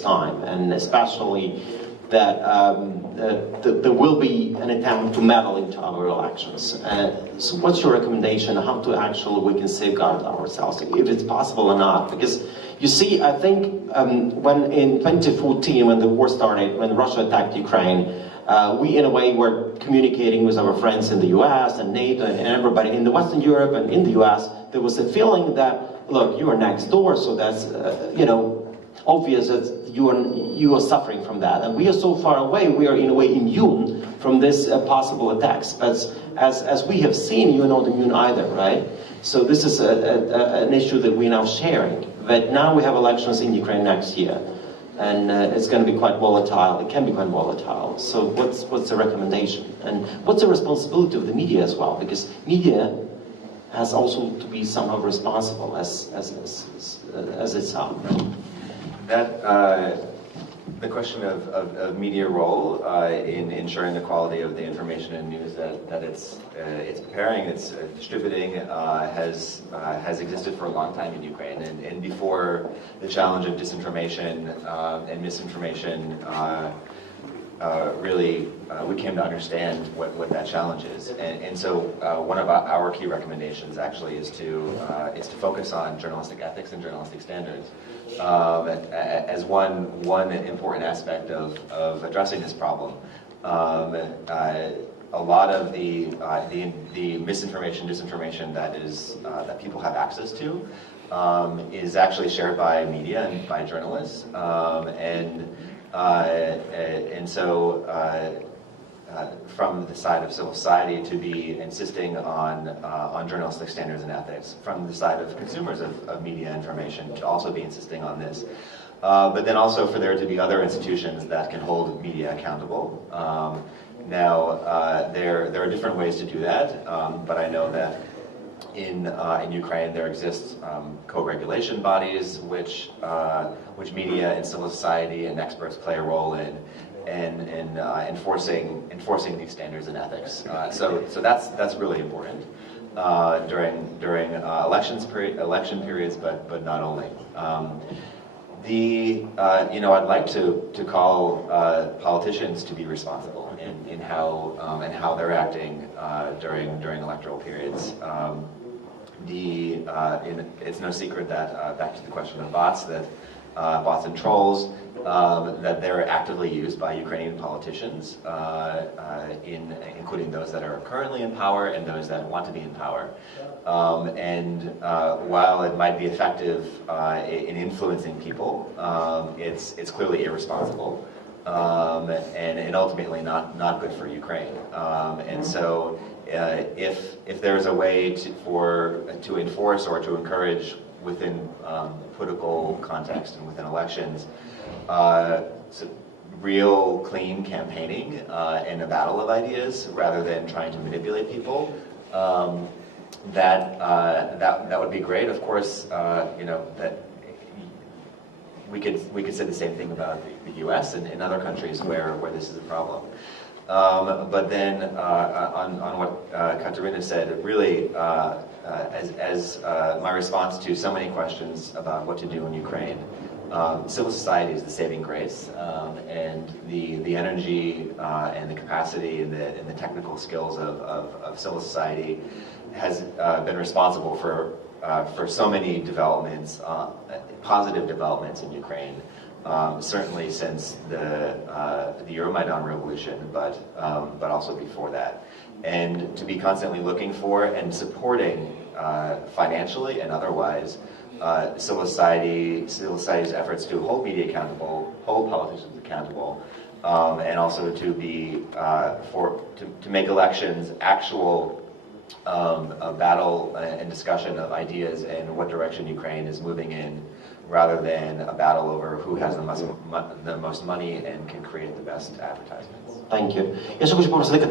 its time, and especially that there will be an attempt to meddle into our elections. So what's your recommendation how to actually we can safeguard ourselves, if it's possible or not? Because you see, I think when in 2014, when the war started, when Russia attacked Ukraine, we in a way were communicating with our friends in the US and NATO and everybody in the Western Europe and in the US. There was a feeling that, look, you are next door, so that's, you know, obvious that you are suffering from that. And we are so far away, we are in a way immune from this possible attacks. But as we have seen, you're not immune either, right? So this is an issue that we're now sharing. But now we have elections in Ukraine next year. And it's going to be quite volatile. It can be quite volatile. So what's the recommendation? And what's the responsibility of the media as well? Because media has also to be somehow responsible as itself. Right? That the question of media role in ensuring the quality of the information and news that it's preparing, it's distributing, has existed for a long time in Ukraine, and before the challenge of disinformation and misinformation really we came to understand what that challenge is, and so one of our key recommendations actually is to focus on journalistic ethics and journalistic standards as one important aspect of addressing this problem. A lot of the misinformation, disinformation that people have access to is actually shared by media and by journalists, and so from the side of civil society to be insisting on journalistic standards and ethics, from the side of consumers of media information to also be insisting on this, but then also for there to be other institutions that can hold media accountable. Now there are different ways to do that, but I know that in Ukraine there exist co-regulation bodies which media and civil society and experts play a role in enforcing these standards and ethics. So that's really important during election periods, but not only. I'd like to call politicians to be responsible in how they're acting during electoral periods. It's no secret that back to the question of bots, that bots and trolls, that they're actively used by Ukrainian politicians, including those that are currently in power and those that want to be in power. While it might be effective in influencing people, it's clearly irresponsible and ultimately not good for Ukraine. And so if there's a way to enforce or to encourage within political context and within elections, real clean campaigning and a battle of ideas rather than trying to manipulate people, that would be great. Of course, that we could say the same thing about the U.S. and other countries where this is a problem. But then on what Katerina said, really, as my response to so many questions about what to do in Ukraine, civil society is the saving grace, and the energy and the capacity and the technical skills of civil society has been responsible for so many developments, positive developments in Ukraine. Certainly since the Euromaidan revolution, but also before that, and to be constantly looking for and supporting financially and otherwise civil society's efforts to hold media accountable, hold politicians accountable, and also to be to make elections actual a battle and discussion of ideas and what direction Ukraine is moving in, rather than a battle over who has the most money and can create the best advertisements. Thank you. Я ще хочу попросити Катерину.